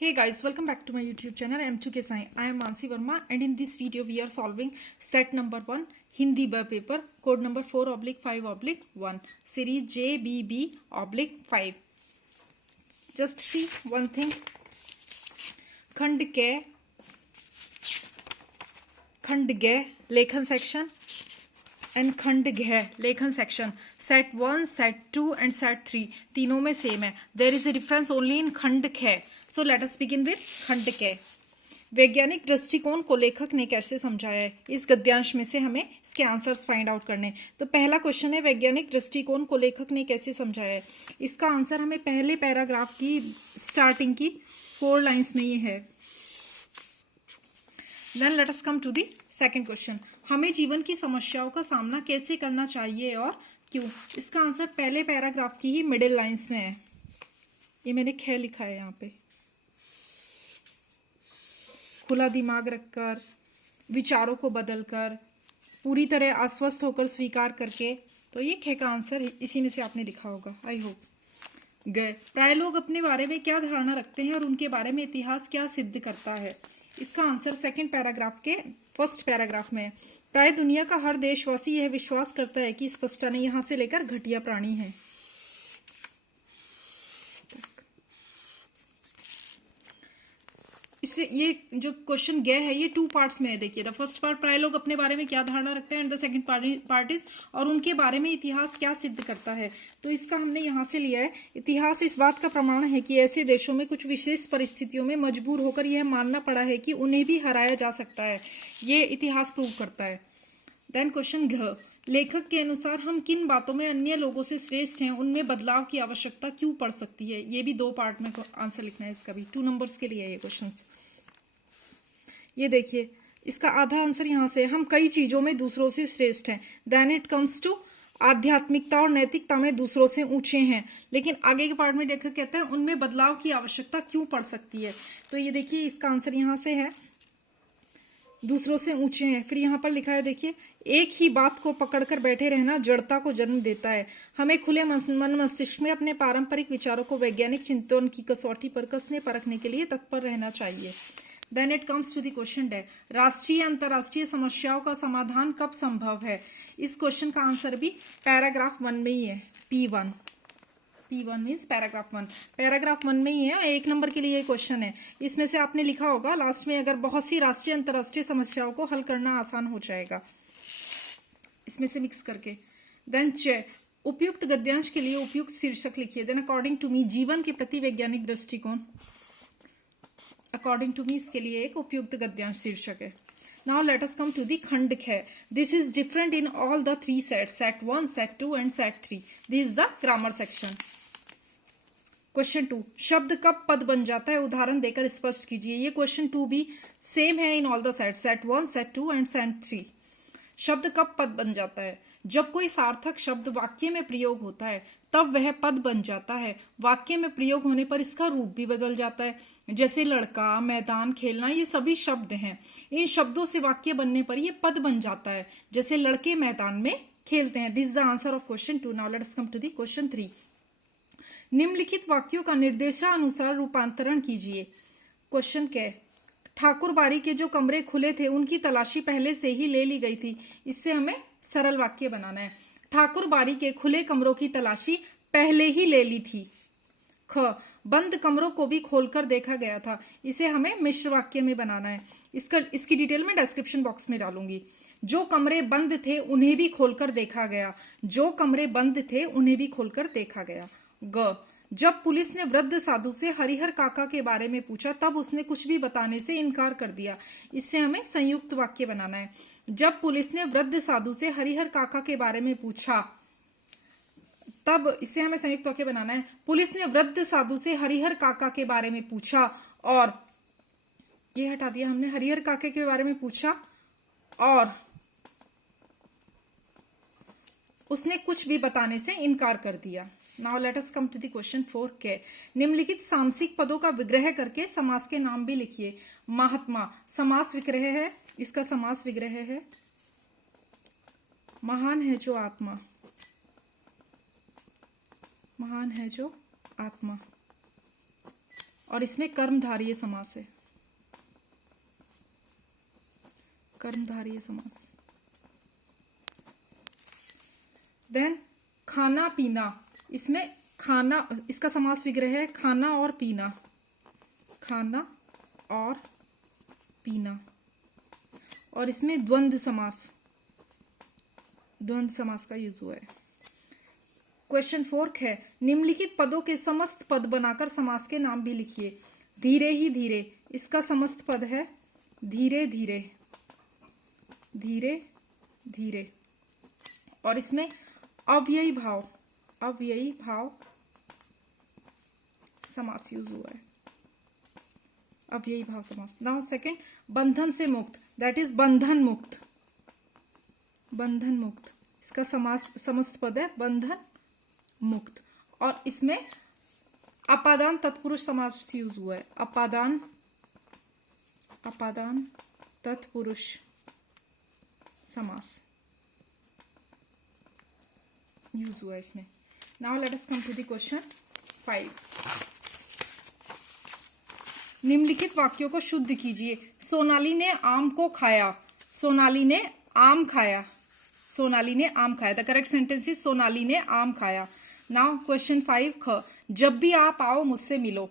Hey guys, welcome back to my YouTube channel M2K Sai. I am Mansi Verma and in this video we are solving set number 1 Hindi B paper code number 4/5/1 series JBB/5. Just see one thing. खंड ग लेखन section and खंड घ लेखन section set 1 set 2 and set 3 तीनों में same है. There is a difference only in खंड ख. So let us begin with खंड क. वैज्ञानिक दृष्टिकोण को लेखक ने कैसे समझाया है, इस गद्यांश में से हमें इसके आंसर्स फाइंड आउट करने. तो पहला क्वेश्चन है वैज्ञानिक दृष्टिकोण को लेखक ने कैसे समझाया है. इसका आंसर हमें पहले पैराग्राफ की स्टार्टिंग की 4 लाइन्स में ही है. Then let us come to the second question. हमें जीवन की समस्याओं का सामना कैसे करना चाहिए और क्यों. इसका आंसर पहले पैराग्राफ की ही मिडिल लाइंस में है. ये मैंने ख लिखा है यहाँ पे. खुला दिमाग रखकर, विचारों को बदलकर, पूरी तरह आश्वस्त होकर स्वीकार करके. तो ये ख का आंसर इसी में से आपने लिखा होगा. I hope. ग प्राय लोग अपने बारे में क्या धारणा रखते हैं और उनके बारे में इतिहास क्या सिद्ध करता है. इसका आंसर सेकंड पैराग्राफ के फर्स्ट पैराग्राफ में. प्राय दुनिया का हर देशवासी यह विश्वास करता है कि स्पष्टता यहाँ से लेकर घटिया प्राणी है. इससे ये जो क्वेश्चन गया है ये 2 पार्ट्स में है. देखिए द फर्स्ट पार्ट प्राय लोग अपने बारे में क्या धारणा रखते हैं and the second part is और उनके बारे में इतिहास क्या सिद्ध करता है. तो इसका हमने यहाँ से लिया है. इतिहास इस बात का प्रमाण है कि ऐसे देशों में कुछ विशेष परिस्थितियों में मजबूर होकर यह मानना पड़ा है कि उन्हें भी हराया जा सकता है. ये इतिहास प्रूव करता है. देन क्वेश्चन घ लेखक के अनुसार हम किन बातों में अन्य लोगों से श्रेष्ठ हैं, उनमें बदलाव की आवश्यकता क्यों पड़ सकती है. ये भी 2 पार्ट में आंसर लिखना है. इसका भी 2 नंबर्स के लिए है ये क्वेश्चन. ये देखिए इसका आधा आंसर यहाँ से. हम कई चीजों में दूसरों से श्रेष्ठ हैं. देन इट कम्स टू आध्यात्मिकता और नैतिकता में दूसरों से ऊंचे हैं. लेकिन आगे के पार्ट में लेखक कहते हैं उनमें बदलाव की आवश्यकता क्यों पड़ सकती है. तो ये देखिए इसका आंसर यहाँ से है दूसरों से ऊंचे हैं. फिर यहाँ पर लिखा है देखिए एक ही बात को पकड़कर बैठे रहना जड़ता को जन्म देता है. हमें खुले मन मस्तिष्क में अपने पारंपरिक विचारों को वैज्ञानिक चिंतन की कसौटी पर कसने परखने के लिए तत्पर रहना चाहिए. Then it comes to the question डे राष्ट्रीय अंतरराष्ट्रीय समस्याओं का समाधान कब संभव है. इस क्वेश्चन का आंसर भी पैराग्राफ 1 में ही है. P1 means paragraph 1. पैराग्राफ 1 में ही है. 1 नंबर के लिए ये क्वेश्चन है. इसमें से आपने लिखा होगा लास्ट में अगर बहुत सी राष्ट्रीय अंतरराष्ट्रीय समस्याओं को हल करना आसान हो जाएगा इसमें से मिक्स करके. देन च उपयुक्त गद्यांश के लिए उपयुक्त शीर्षक लिखिए. देन अकॉर्डिंग टू मी जीवन के प्रति वैज्ञानिक दृष्टिकोण. अकॉर्डिंग टू मी इसके लिए एक उपयुक्त गद्यांश शीर्षक है. Now let us come to the खंड ख. This is different in all the 3 sets, set 1, set 2 and set 3. This is the grammar section. Question 2 शब्द कब पद बन जाता है उदाहरण देकर स्पष्ट कीजिए. ये क्वेश्चन 2 भी सेम है in all the set, set 1, set 2 and set 3. शब्द कब पद बन जाता है. जब कोई सार्थक शब्द वाक्य में प्रयोग होता है तब वह पद बन जाता है. वाक्य में प्रयोग होने पर इसका रूप भी बदल जाता है. जैसे लड़का, मैदान, खेलना ये सभी शब्द हैं. इन शब्दों से वाक्य बनने पर ये पद बन जाता है. जैसे लड़के मैदान में खेलते हैं. This is the answer of question 2. Now let us come to the question 3. निम्नलिखित वाक्यों का निर्देशानुसार रूपांतरण कीजिए. क्वेश्चन क्या है. ठाकुर बारी के जो कमरे खुले थे उनकी तलाशी पहले से ही ले ली गई थी. इससे हमें सरल वाक्य बनाना है. ठाकुर बारी के खुले कमरों की तलाशी पहले ही ले ली थी. ख बंद कमरों को भी खोलकर देखा गया था. इसे हमें मिश्र वाक्य में बनाना है. इसकी डिटेल में डिस्क्रिप्शन बॉक्स में डालूंगी. जो कमरे बंद थे उन्हें भी खोलकर देखा गया. जो कमरे बंद थे उन्हें भी खोलकर देखा गया. ग जब पुलिस ने वृद्ध साधु से हरिहर काका के बारे में पूछा तब उसने कुछ भी बताने से इनकार कर दिया. इससे हमें संयुक्त वाक्य बनाना है. जब पुलिस ने वृद्ध साधु से हरिहर काका के बारे में पूछा तब इससे हमें संयुक्त वाक्य बनाना है. पुलिस ने वृद्ध साधु से हरिहर काका के बारे में पूछा और ये हटा दिया हमने. हरिहर काका के बारे में पूछा और उसने कुछ भी बताने से इनकार कर दिया. Now let us come to the question 4 के. निम्नलिखित सामसिक पदों का विग्रह करके समास के नाम भी लिखिए. महात्मा समास विग्रह है. इसका समास विग्रह है महान है जो आत्मा. महान है जो आत्मा. और इसमें कर्मधारय समास है, कर्मधारय समास। देन खाना पीना, इसमें खाना, इसका समास विग्रह है खाना और पीना, खाना और पीना, और इसमें द्वंद्व समास, द्वंद्व समास का यूज हुआ है। क्वेश्चन 4 है, निम्नलिखित पदों के समस्त पद बनाकर समास के नाम भी लिखिए। धीरे ही धीरे, इसका समस्त पद है धीरे धीरे, धीरे धीरे, और इसमें अव्ययी भाव, अव्ययी भाव समास यूज हुआ है, अव्ययी भाव समास। नाउ सेकंड, बंधन से मुक्त, दैट इज बंधन मुक्त, बंधन मुक्त, इसका समास समस्त पद है बंधन मुक्त, और इसमें अपादान तत्पुरुष समास यूज हुआ है, अपादान, अपादान तत्पुरुष समास यूज हुआ है इसमें। Now let us come to the question 5। निम्नलिखित वाक्यों को शुद्ध कीजिए। सोनाली ने आम को खाया, सोनाली ने आम खाया, सोनाली ने आम खाया। The correct sentence is Sonali ने आम खाया। नाउ क्वेश्चन 5 ख, जब भी आप आओ मुझसे मिलो।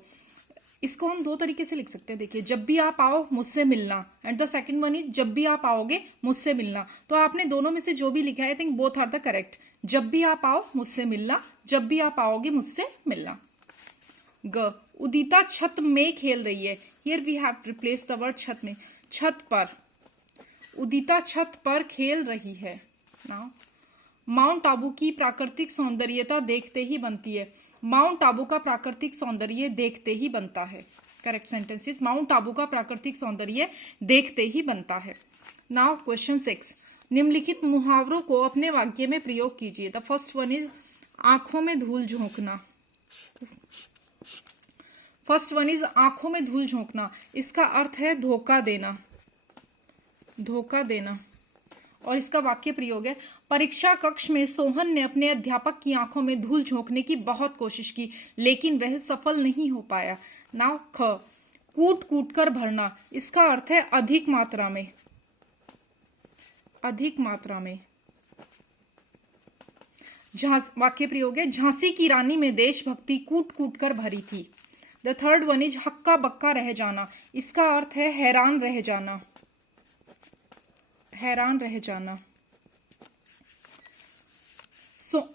इसको हम दो तरीके से लिख सकते हैं, देखिए, जब भी आप आओ मुझसे मिलना, and the second one is जब भी आप आओगे मुझसे मिलना। तो आपने दोनों में से जो भी लिखा है, I think both are the correct. जब भी आप आओ मुझसे मिलना, जब भी आप आओगे मुझसे मिलना। ग, उदिता छत में खेल रही है। Here we have replace the word छत में, छत पर, उदिता छत पर खेल रही है। नाउ माउंट आबू की प्राकृतिक सौंदर्यता देखते ही बनती है। माउंट आबू का प्राकृतिक सौंदर्य देखते ही बनता है। Correct sentence is mount Abu का प्राकृतिक सौंदर्य देखते ही बनता है। नाउ क्वेश्चन 6, निम्नलिखित मुहावरों को अपने वाक्य में प्रयोग कीजिए। द फर्स्ट वन इज आंखों में धूल झोंकना। फर्स्ट वन इज आंखों में धूल झोंकना, इसका अर्थ है धोखा देना, धोखा देना, और इसका वाक्य प्रयोग है, परीक्षा कक्ष में सोहन ने अपने अध्यापक की आंखों में धूल झोंकने की बहुत कोशिश की, लेकिन वह सफल नहीं हो पाया। नाउ ख, कूट कूट कर भरना, इसका अर्थ है अधिक मात्रा में, अधिक मात्रा में। वाक्य प्रयोग है, झांसी की रानी में देशभक्ति कूट कूट कर भरी थी। द थर्ड वन इज हक्का बक्का रह जाना, इसका अर्थ है हैरान रह जाना, हैरान रह जाना।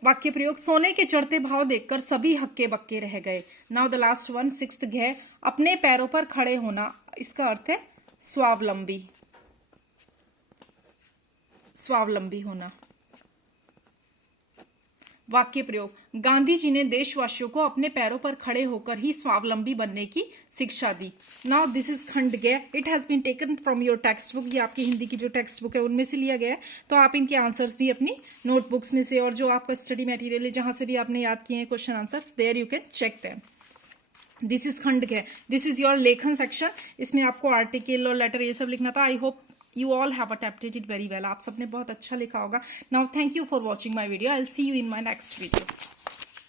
वाक्य प्रयोग, सोने के चढ़ते भाव देखकर सभी हक्के बक्के रह गए। Now the last one, sixth है, अपने पैरों पर खड़े होना, इसका अर्थ है स्वावलंबी, स्वावलंबी होना। वाक्य प्रयोग, गांधी जी ने देशवासियों को अपने पैरों पर खड़े होकर ही स्वावलंबी बनने की शिक्षा दी। नाउ दिस इज खंड गया, it has been taken from your textbook, ये आपकी हिंदी की जो टेक्स्ट बुक है उनमें से लिया गया है। तो आप इनके आंसर्स भी अपनी नोटबुक्स में से, और जो आपका स्टडी मटेरियल है जहां से भी आपने याद किए हैं question answer, there you can check them. This is खंड गया, दिस इज योर लेखन सेक्शन। इसमें आपको आर्टिकल और लेटर ये सब लिखना था। I hope you all have attempted it very well. आप सबने बहुत अच्छा लिखा होगा। Now thank you for watching my video. I'll see you in my next video.